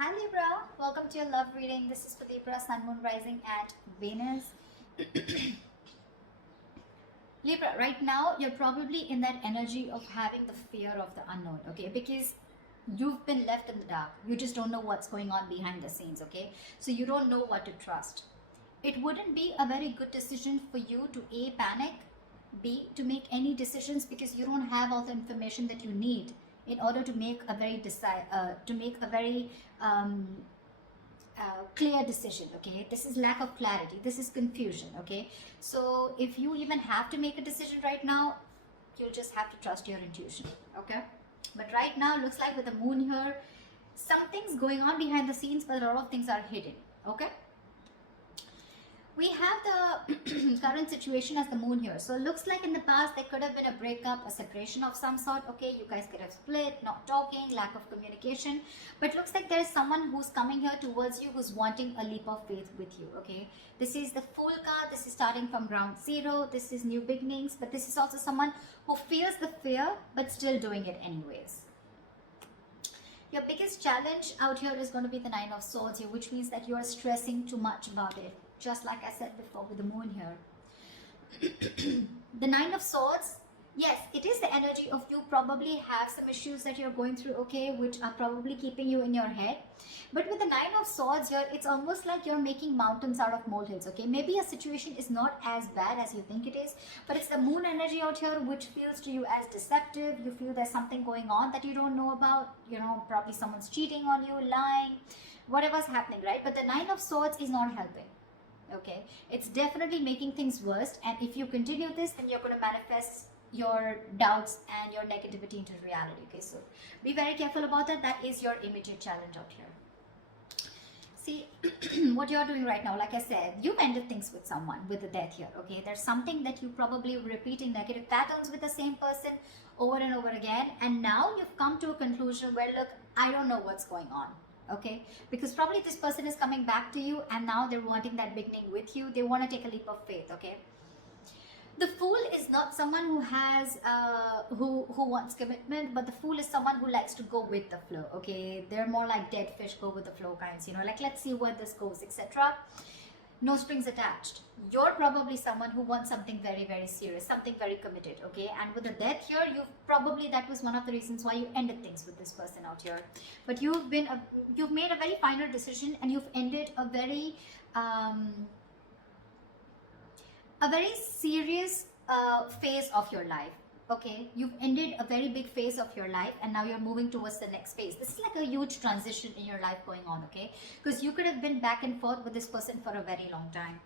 Hi Libra, welcome to your love reading. This is for Libra, Sun, Moon, Rising, and Venus. Libra, right now you're probably in that energy of having the fear of the unknown, okay? Because you've been left in the dark. You just don't know what's going on behind the scenes, okay? So you don't know what to trust. It wouldn't be a very good decision for you to A, panic, B, to make any decisions because you don't have all the information that you need in order to make a very um, clear decision. Okay, this is lack of clarity, this is confusion. Okay, so if you even have to make a decision right now, you'll just have to trust your intuition. Okay, but right now looks like with the moon here, something's going on behind the scenes, but a lot of things are hidden. Okay, we have the current situation as the moon here. So it looks like in the past there could have been a breakup, a separation of some sort. Okay, you guys could have split, not talking, lack of communication. But looks like there is someone who's coming here towards you, who's wanting a leap of faith with you. Okay, this is the Fool card. This is starting from ground zero. This is new beginnings. But this is also someone who feels the fear but still doing it anyways. Your biggest challenge out here is going to be the Nine of Swords here, which means that you are stressing too much about it. Just like I said before with the moon here. The Nine of Swords, yes, it is the energy of you probably have some issues that you're going through, okay, which are probably keeping you in your head. But with the Nine of Swords here, it's almost like you're making mountains out of molehills, okay. Maybe a situation is not as bad as you think it is, but it's the moon energy out here which feels to you as deceptive. You feel there's something going on that you don't know about, you know, probably someone's cheating on you, lying, whatever's happening, right? But the Nine of Swords is not helping. Okay, it's definitely making things worse, and if you continue this, then you're going to manifest your doubts and your negativity into reality. Okay, so be very careful about that. That is your immediate challenge out here. See what you're doing right now. Like I said, you've ended things with someone with the death here. Okay, there's something that you probably repeating negative patterns with the same person over and over again, and now you've come to a conclusion where, look, I don't know what's going on. Okay, because probably this person is coming back to you and now they're wanting that beginning with you. They want to take a leap of faith. Okay, the Fool is not someone who has who wants commitment, but the Fool is someone who likes to go with the flow. Okay, they're more like dead fish, go with the flow kinds, you know, like let's see where this goes, etc. No strings attached. You're probably someone who wants something very, very serious, something very committed. Okay, and with the death here, that was one of the reasons why you ended things with this person out here. But you've made a very final decision, and you've ended a very serious phase of your life. Okay, you've ended a very big phase of your life, and now you're moving towards the next phase. This is like a huge transition in your life going on. Okay, because you could have been back and forth with this person for a very long time.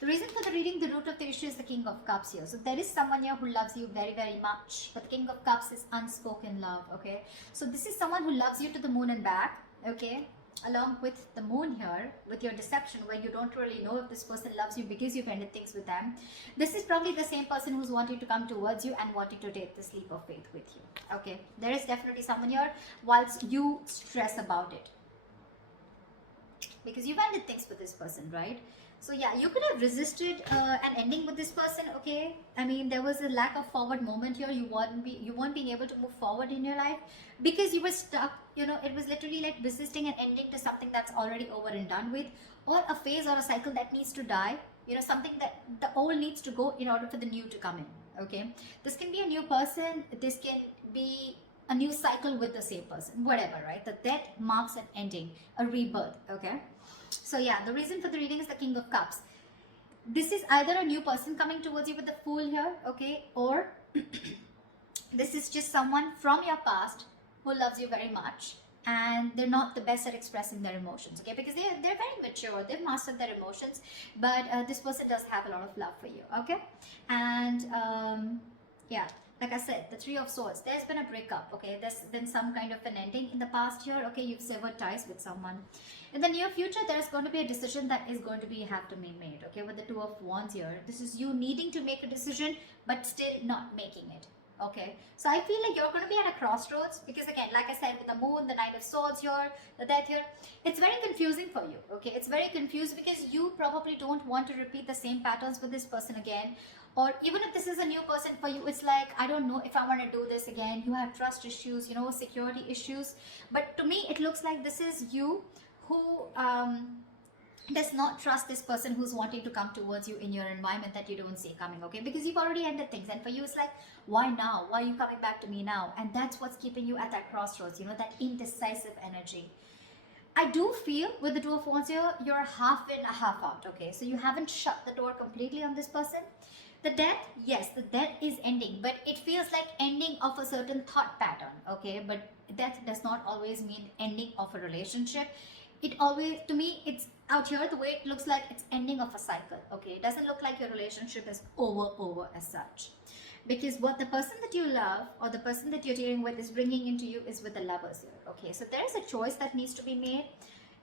The reason for the reading, the root of the issue is the King of Cups here. So there is someone here who loves you very, very much, but the King of Cups is unspoken love. Okay, so this is someone who loves you to the moon and back. Okay, along with the moon here, with your deception, where you don't really know if this person loves you because you've ended things with them. This is probably the same person who's wanting to come towards you and wanting to take this leap of faith with you. Okay, there is definitely someone here whilst you stress about it, because you've ended things with this person, right? So yeah, you could have resisted an ending with this person. Okay, I mean, there was a lack of forward moment here. You weren't being able to move forward in your life because you were stuck. You know, it was literally like resisting an ending to something that's already over and done with, or a phase or a cycle that needs to die. You know, something that the old needs to go in order for the new to come in. Okay, this can be a new person. This can be a new cycle with the same person, whatever, right? The death marks an ending, a rebirth. Okay, so yeah, the reason for the reading is the King of Cups. This is either a new person coming towards you with the Fool here, okay, or this is just someone from your past who loves you very much, and they're not the best at expressing their emotions. Okay, because they're very mature, they've mastered their emotions, but this person does have a lot of love for you. Okay, and yeah, like I said, the Three of Swords, there's been a breakup. Okay, there's been some kind of an ending in the past here. Okay, you've severed ties with someone. In the near future, there's going to be a decision that is going to have to be made. Okay, with the Two of Wands here, this is you needing to make a decision but still not making it. Okay, so I feel like you're going to be at a crossroads, because again, like I said, with the moon, the Knight of Swords here, the death here, it's very confusing for you. Okay, it's very confused because you probably don't want to repeat the same patterns with this person again, Or even if this is a new person for you, it's like, I don't know if I want to do this again. You have trust issues, you know, security issues. But to me, it looks like this is you who does not trust this person who's wanting to come towards you in your environment that you don't see coming, okay? Because you've already ended things, and for you it's like, why now? Why are you coming back to me now? And that's what's keeping you at that crossroads, you know, that indecisive energy. I do feel with the Two of Wands here, you're half in, half out, okay? So you haven't shut the door completely on this person. The death, yes, the death is ending, but it feels like ending of a certain thought pattern, okay? But death does not always mean ending of a relationship. It always, to me, it's out here, the way it looks like it's ending of a cycle, okay? It doesn't look like your relationship is over as such. Because what the person that you love or the person that you're dealing with is bringing into you is with the Lovers here, okay? So there is a choice that needs to be made.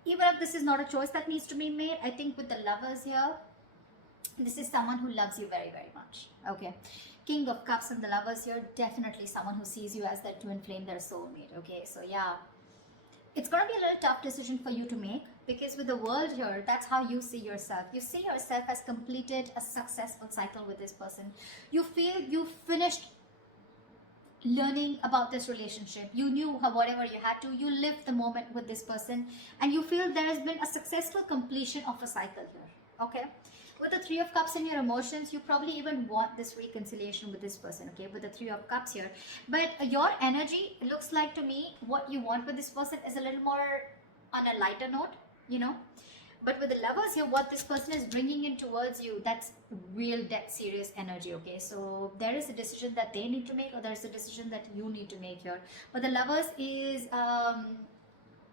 Even if this is not a choice that needs to be made, I think with the Lovers here, this is someone who loves you very much, okay? King of Cups and the Lovers here, definitely someone who sees you as their twin flame, their soulmate, okay? So yeah, it's going to be a little tough decision for you to make, because with the World here, that's how you see yourself. You see yourself as completed a successful cycle with this person. You feel you finished learning about this relationship. You knew how, whatever you had to, you lived the moment with this person, and you feel there has been a successful completion of a cycle here, okay? With the Three of Cups in your emotions, you probably even want this reconciliation with this person, okay, with the Three of Cups here. But your energy, looks like to me, what you want with this person is a little more on a lighter note, you know. But with the Lovers here, what this person is bringing in towards you, that's real dead serious energy, okay? So there is a decision that they need to make, or there's a decision that you need to make here. But the Lovers is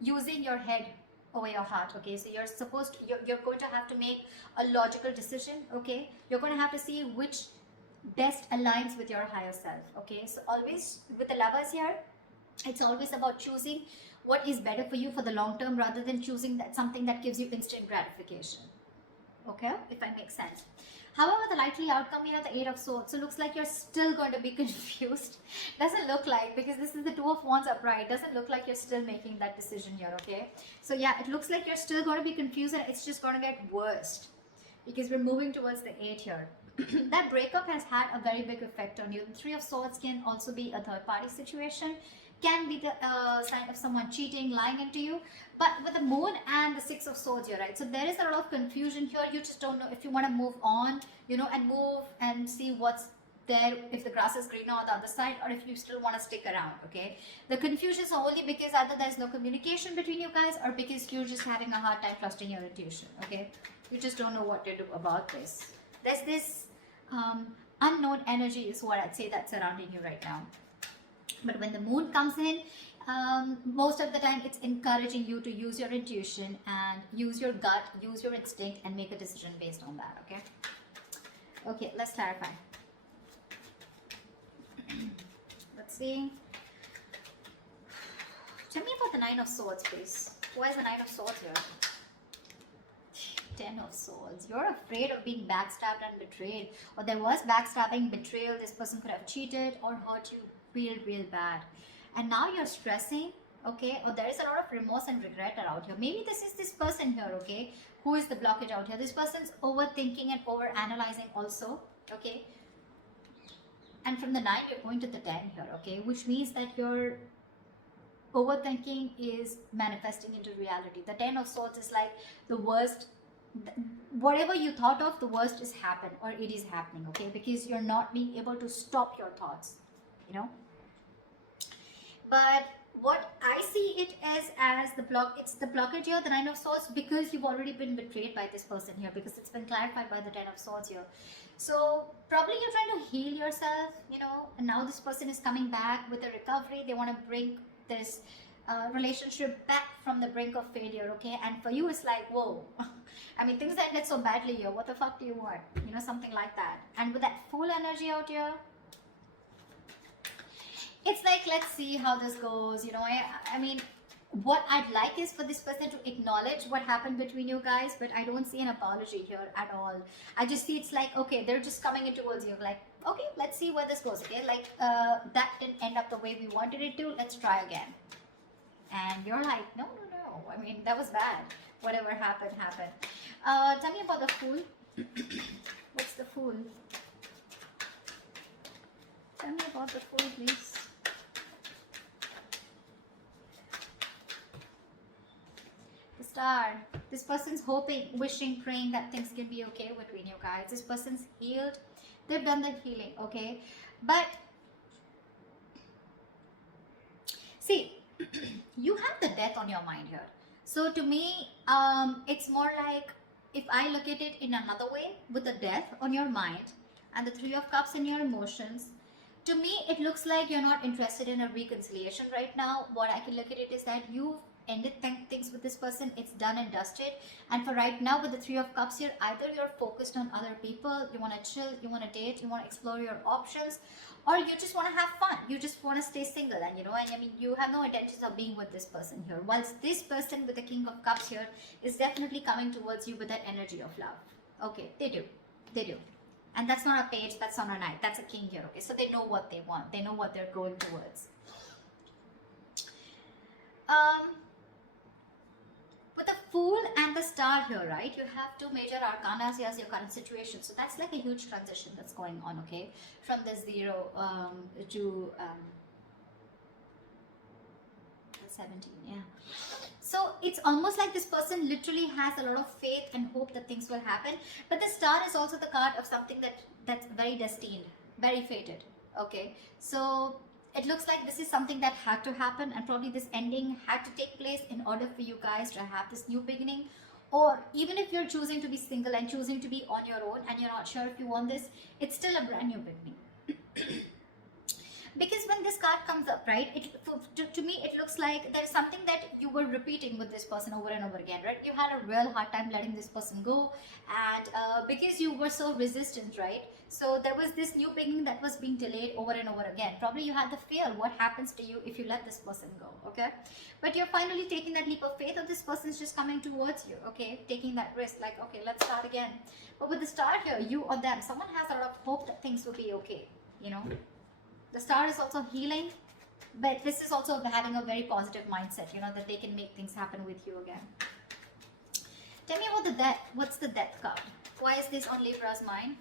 using your head over your heart, okay? So you're supposed to, you're going to have to make a logical decision, okay? You're going to have to see which best aligns with your higher self, okay? So always with the Lovers here, it's always about choosing what is better for you for the long term, rather than choosing that something that gives you instant gratification, okay, if I make sense. However, the likely outcome here, the Eight of Swords, so looks like you're still going to be confused. Doesn't look like, because this is the Two of Wands upright, doesn't look like you're still making that decision here, okay? So yeah, it looks like you're still going to be confused, and it's just going to get worse, because we're moving towards the 8 here. That breakup has had a very big effect on you. The Three of Swords can also be a third party situation, can be the sign of someone cheating, lying into you. But with the Moon and the Six of Swords here, right? So there is a lot of confusion here. You just don't know if you want to move on, you know, and move and see what's there, if the grass is greener on the other side, or if you still want to stick around, okay? The confusion is only because either there's no communication between you guys, or because you're just having a hard time trusting your intuition, okay? You just don't know what to do about this. There's this unknown energy is what I'd say that's surrounding you right now. But when the Moon comes in, most of the time it's encouraging you to use your intuition and use your gut, use your instinct, and make a decision based on that, okay? Okay, let's clarify. Let's see. Tell me about the Nine of Swords, please. Why is the Nine of Swords here? 10 of Swords. You're afraid of being backstabbed and betrayed. Or there was backstabbing, betrayal. This person could have cheated or hurt you real bad. And now you're stressing, okay? Or there is a lot of remorse and regret out here. Maybe this is this person here, okay? Who is the blockage out here? This person's overthinking and overanalyzing also, okay? And from the 9, you're going to the 10 here, okay? Which means that your overthinking is manifesting into reality. The 10 of Swords is like the worst. Whatever you thought of, the worst is happened, or it is happening, okay? Because you're not being able to stop your thoughts, you know? But what I see it as the block, it's the blockage here, the Nine of Swords, because you've already been betrayed by this person here, because it's been clarified by the 10 of Swords here. So probably you're trying to heal yourself, you know, and now this person is coming back with a recovery. They want to bring this relationship back from the brink of failure, okay? And for you, it's like, whoa. I mean, things ended so badly here. What the fuck do you want? You know, something like that. And with that Fool energy out here, it's like, let's see how this goes, you know. I mean, what I'd like is for this person to acknowledge what happened between you guys, but I don't see an apology here at all. I just see it's like, okay, they're just coming in towards you, like, okay, let's see where this goes, okay? Like, that didn't end up the way we wanted it to, let's try again. And you're like, no, I mean, that was bad. Whatever happened, happened. Tell me about the Fool. What's the Fool? Tell me about the Fool, please. The Star. This person's hoping, wishing, praying that things can be okay between you guys. This person's healed. They've done the healing, okay? But see, you have the death on your mind here. So to me, it's more like, if I look at it in another way, with the death on your mind and the Three of Cups in your emotions, to me it looks like you're not interested in a reconciliation right now. What I can look at it is that you've ended things with this person. It's done and dusted. And for right now, with the Three of Cups here, either you're focused on other people, you want to chill, you want to date, you want to explore your options, or you just want to have fun, you just want to stay single, and and I mean, you have no intentions of being with this person here. Whilst this person with the King of Cups here is definitely coming towards you with that energy of love. Okay, they do. And that's not a page, that's not a knight, that's a king here. Okay, so they know what they want, they know what they're going towards. With the Fool and the Star here, right, you have two major arcanas as your current situation. So that's like a huge transition that's going on, okay, from the 0 to 17, yeah. So it's almost like this person literally has a lot of faith and hope that things will happen. But the Star is also the card of something that's very destined, very fated, okay. So it looks like this is something that had to happen, and probably this ending had to take place in order for you guys to have this new beginning. Or even if you're choosing to be single and choosing to be on your own and you're not sure if you want this, it's still a brand new beginning. Because when this card comes up, right, to me it looks like there's something that you were repeating with this person over and over again, right? You had a real hard time letting this person go, and because you were so resistant, right? So there was this new beginning that was being delayed over and over again. Probably you had the fear, what happens to you if you let this person go, okay? But you're finally taking that leap of faith, or this person's just coming towards you, okay? Taking that risk, like, okay, let's start again. But with the Star here, you or them, someone has a lot of hope that things will be okay, The Star is also healing, but this is also having a very positive mindset, that they can make things happen with you again. Tell me about the death. What's the Death card? Why is this on Libra's mind?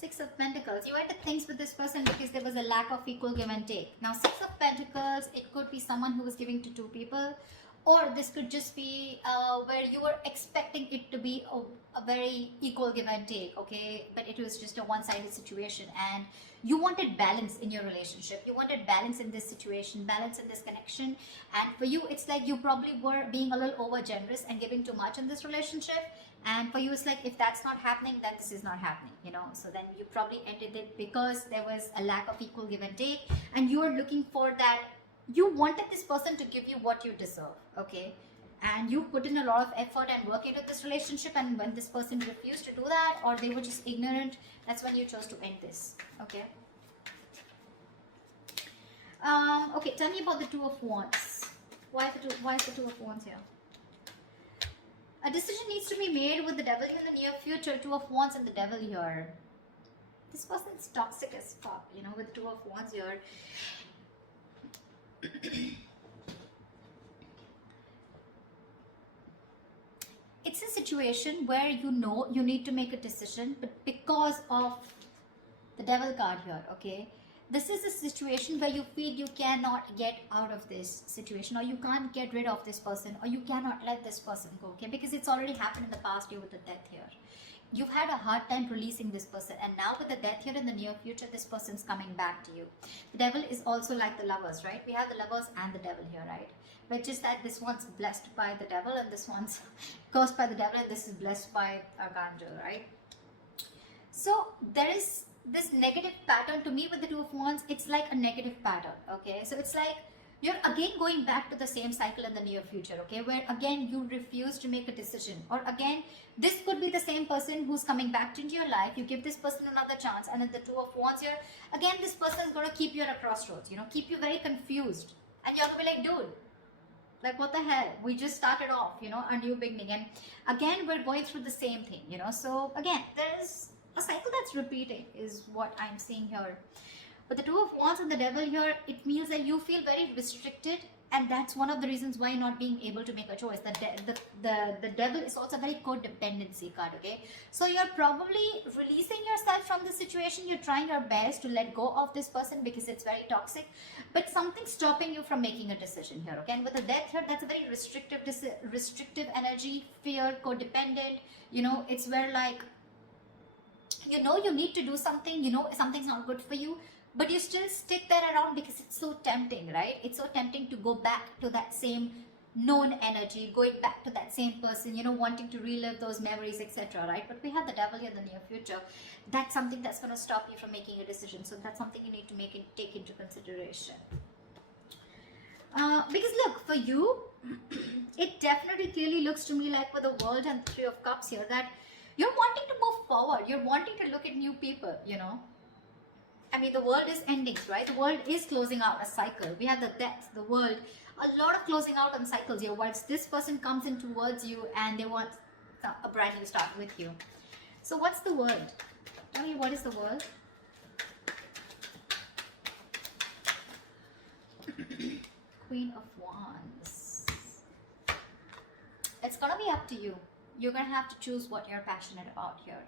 Six of Pentacles. You ended things with this person because there was a lack of equal give and take. Now, Six of Pentacles, it could be someone who was giving to two people, or this could just be where you were expecting it to be a very equal give and take, okay? But it was just a one-sided situation, and you wanted balance in your relationship. You wanted balance in this situation, balance in this connection. And for you, it's like you probably were being a little over generous and giving too much in this relationship. And for you, it's like, if that's not happening, then this is not happening, So then you probably ended it because there was a lack of equal give and take, and you were looking for that. You wanted this person to give you what you deserve, okay? And you put in a lot of effort and work into this relationship, and when this person refused to do that, or they were just ignorant, that's when you chose to end this, okay? Okay, tell me about the Two of Wands. Why is the Two of Wands here? A decision needs to be made with the Devil in the near future. Two of Wands and the Devil here. This person's toxic as fuck, with Two of Wands here. It's a situation where you need to make a decision, but because of the Devil card here, okay, this is a situation where you feel you cannot get out of this situation, or you can't get rid of this person, or you cannot let this person go, okay, because it's already happened in the past year with the Death here. You've had a hard time releasing this person, and now with the Death here in the near future, this person's coming back to you. The Devil is also like the Lovers, right? We have the Lovers and the Devil here, right? Which is that this one's blessed by the Devil, and this one's cursed by the Devil, and this is blessed by Archangel, right? So there is this negative pattern to me with the Two of Wands. It's like a negative pattern, okay? So it's like you're again going back to the same cycle in the near future, okay, where again you refuse to make a decision, or again this could be the same person who's coming back into your life. You give this person another chance, and then the Two of Wands here, again this person is going to keep you at a crossroads, keep you very confused, and you're going to be like, dude, like, what the hell? We just started off, a new beginning, and again we're going through the same thing, so again there's a cycle that's repeating is what I'm seeing here. But the Two of Wands and the Devil here, it means that you feel very restricted and that's one of the reasons why you're not being able to make a choice. The devil is also a very codependency card, okay? So you're probably releasing yourself from the situation. You're trying your best to let go of this person because it's very toxic, but something's stopping you from making a decision here, okay? And with the death here, that's a very restrictive energy, fear, codependent. You know, it's where like, you know, you need to do something, you know something's not good for you, but you still stick there around because it's so tempting, right? It's so tempting to go back to that same known energy, going back to that same person, you know, wanting to relive those memories, etc., right? But we have the devil here in the near future. That's something that's going to stop you from making a decision. So that's something you need to take into consideration. Because look, for you, it definitely clearly looks to me like with the World and Three of Cups here that you're wanting to move forward. You're wanting to look at new people, you know. I mean, the world is ending, right? The world is closing out a cycle. We have the death, the world, a lot of closing out on cycles here. Once this person comes in towards you and they want a brand new start with you. So what's the world? Tell me, what is the world? Queen of Wands. It's gonna be up to you. You're gonna have to choose what you're passionate about here.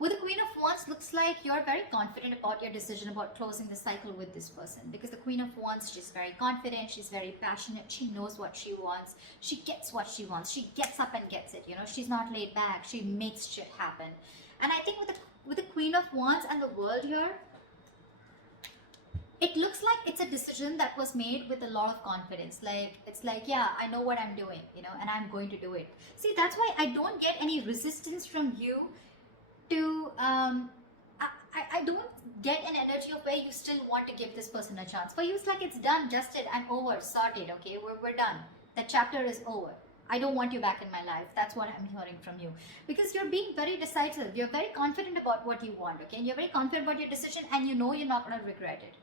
With the Queen of Wands, looks like you're very confident about your decision about closing the cycle with this person. Because the Queen of Wands, she's very confident, she's very passionate, she knows what she wants, she gets what she wants, she gets up and gets it, you know, she's not laid back, she makes shit happen. And I think with the Queen of Wands and the World here, it looks like it's a decision that was made with a lot of confidence. Like, it's like, yeah, I know what I'm doing, you know, and I'm going to do it. See, that's why I don't get any resistance from you to I don't get an energy of where you still want to give this person a chance. For you, it's like it's done, justed, I'm over, sorted, okay, we're done. That chapter is over. I don't want you back in my life. That's what I'm hearing from you. Because you're being very decisive. You're very confident about what you want, okay? And you're very confident about your decision and you know you're not going to regret it.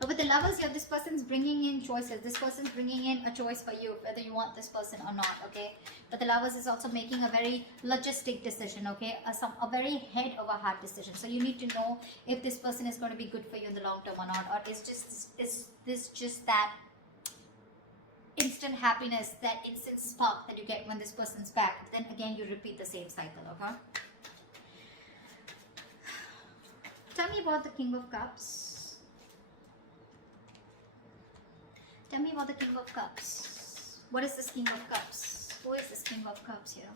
But with the Lovers here, this person's bringing in choices. This person's bringing in a choice for you, whether you want this person or not, okay? But the Lovers is also making a very logistic decision, okay? A very head over heart decision. So you need to know if this person is going to be good for you in the long term or not. Or is this just that instant happiness, that instant spark that you get when this person's back? Then again, you repeat the same cycle, okay? Tell me about the King of Cups. Tell me about the King of Cups. What is this King of Cups? Who is this King of Cups here?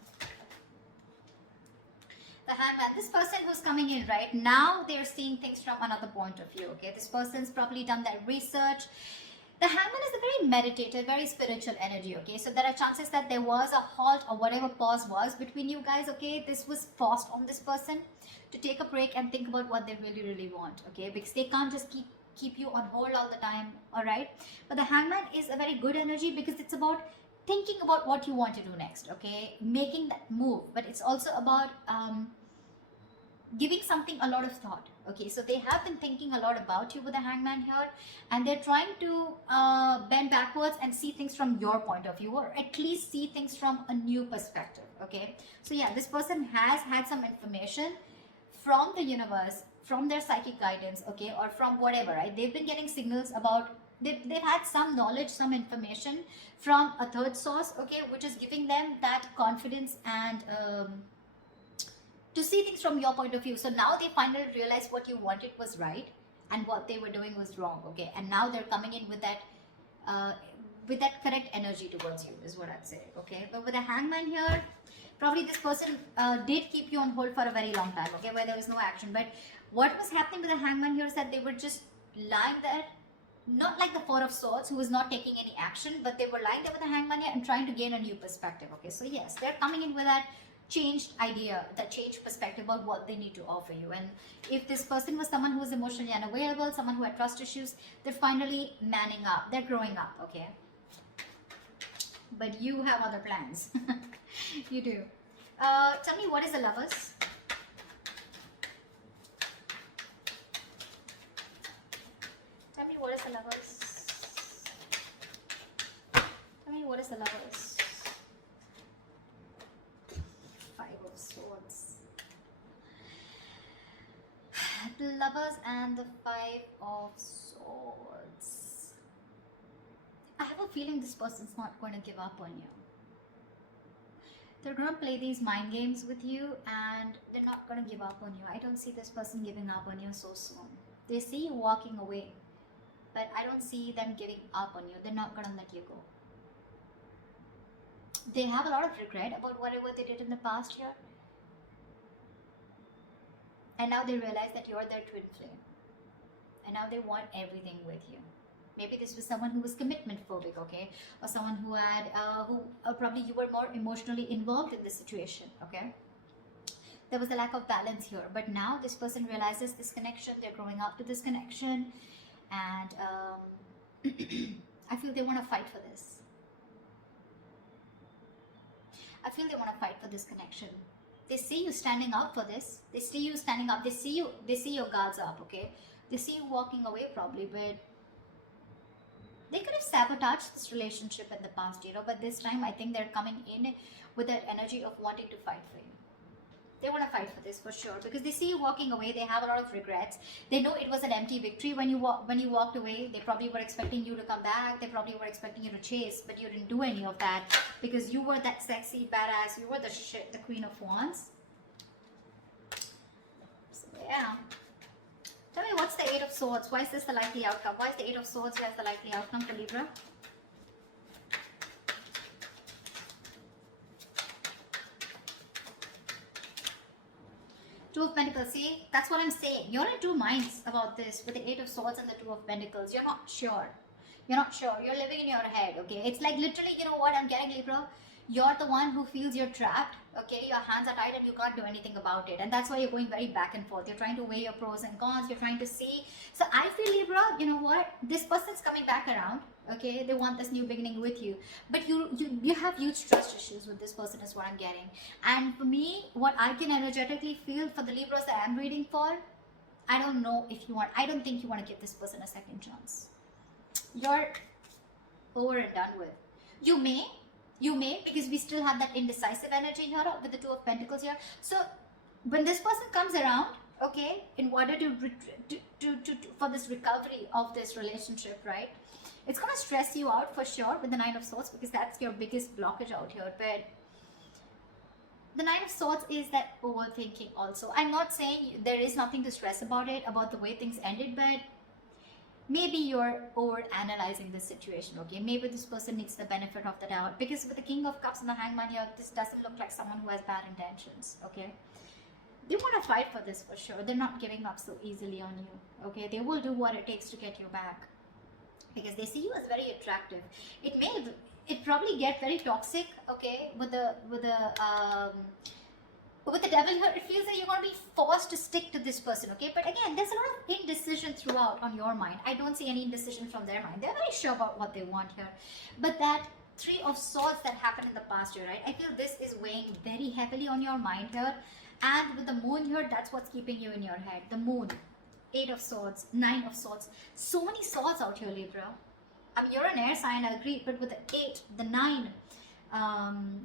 The Hangman. This person who's coming in right now, they're seeing things from another point of view, okay? This person's probably done that research. The Hangman is a very meditative, very spiritual energy, okay? So there are chances that there was a halt or whatever pause was between you guys, okay? This was forced on this person to take a break and think about what they really, really want, okay? Because they can't just keep you on hold all the time, all right? But the Hangman is a very good energy because it's about thinking about what you want to do next, okay? Making that move. But it's also about giving something a lot of thought, okay? So they have been thinking a lot about you with the Hangman here, and they're trying to bend backwards and see things from your point of view, or at least see things from a new perspective, okay? So yeah, this person has had some information from the universe, from their psychic guidance, okay, or from whatever, right? They've been getting signals about, they've had some knowledge, some information from a third source, okay, which is giving them that confidence and to see things from your point of view. So now they finally realize what you wanted was right and what they were doing was wrong, okay? And now they're coming in with that correct energy towards you, is what I'd say, okay? But with the Hangman here, probably this person did keep you on hold for a very long time, okay, where there was no action. But what was happening with the Hangman here is that they were just lying there, not like the Four of Swords, who was not taking any action, but they were lying there with the Hangman here and trying to gain a new perspective, okay? So yes, they're coming in with that changed idea, that changed perspective of what they need to offer you. And if this person was someone who was emotionally unavailable, someone who had trust issues, they're finally manning up, they're growing up, okay? But you have other plans. You do. Tell me, what is the Lovers? Tell me, what is the Lovers? Tell me, what is the Lovers? Five of Swords. The Lovers and the Five of Swords. a feeling this person's not going to give up on you. They're going to play these mind games with you and they're not going to give up on you. I don't see this person giving up on you so soon. They see you walking away, but I don't see them giving up on you. They're not going to let you go. They have a lot of regret about whatever they did in the past year. And now they realize that you're their twin flame. And now they want everything with you. Maybe this was someone who was commitment phobic, okay? Or someone who had, probably you were more emotionally involved in the situation, okay? There was a lack of balance here. But now this person realizes this connection. They're growing up to this connection. And I feel they want to fight for this. I feel they want to fight for this connection. They see you standing up for this. They see you standing up. They see your guards up, okay? They see you walking away probably, but they could have sabotaged this relationship in the past, but this time I think they're coming in with that energy of wanting to fight for you. They want to fight for this for sure because they see you walking away. They have a lot of regrets. They know it was an empty victory when you walked away. They probably were expecting you to come back. They probably were expecting you to chase, but you didn't do any of that because you were that sexy badass. You were the Queen of Wands. So yeah. Tell me, what's the Eight of Swords? Why is this the likely outcome? Why is the Eight of Swords as the likely outcome for Libra? Two of Pentacles. See, that's what I'm saying. You're in two minds about this with the Eight of Swords and the Two of Pentacles. You're not sure. You're not sure. You're living in your head, okay? It's like literally, you know what I'm getting, Libra? You're the one who feels you're trapped, okay? Your hands are tied and you can't do anything about it. And that's why you're going very back and forth. You're trying to weigh your pros and cons. You're trying to see. So I feel, Libra, you know what? This person's coming back around, okay? They want this new beginning with you. But you have huge trust issues with this person is what I'm getting. And for me, what I can energetically feel for the Libras that I'm reading for, I don't know if you want, I don't think you want to give this person a second chance. You're over and done with. You may, because we still have that indecisive energy here with the Two of Pentacles here. So when this person comes around, okay, in order to for this recovery of this relationship, right, it's going to stress you out for sure with the Nine of Swords because that's your biggest blockage out here. But the Nine of Swords is that overthinking also. I'm not saying there is nothing to stress about it, about the way things ended, but maybe you're over analyzing the situation, okay? Maybe this person needs the benefit of the doubt because with the King of Cups and the Hangman here, this doesn't look like someone who has bad intentions, okay? They want to fight for this for sure. They're not giving up so easily on you, okay? They will do what it takes to get you back because they see you as very attractive. It probably get very toxic, okay, with the Devil here. It feels like you're going to be forced to stick to this person, okay? But again, there's a lot of indecision throughout on your mind. I don't see any indecision from their mind. They're very sure about what they want here. But that Three of Swords that happened in the past year, right? I feel this is weighing very heavily on your mind here. And with the Moon here, that's what's keeping you in your head. The Moon, Eight of Swords, Nine of Swords. So many swords out here, Libra. I mean, you're an air sign, I agree. But with the 8, the 9,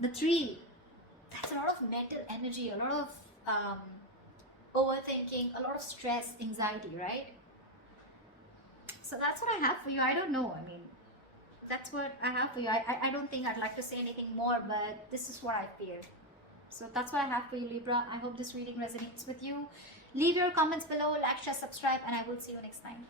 the 3, that's a lot of mental energy, a lot of overthinking, a lot of stress, anxiety, right? So that's what I have for you. I don't know. I mean, that's what I have for you. I don't think I'd like to say anything more, but this is what I feel. So that's what I have for you, Libra. I hope this reading resonates with you. Leave your comments below, like, share, subscribe, and I will see you next time.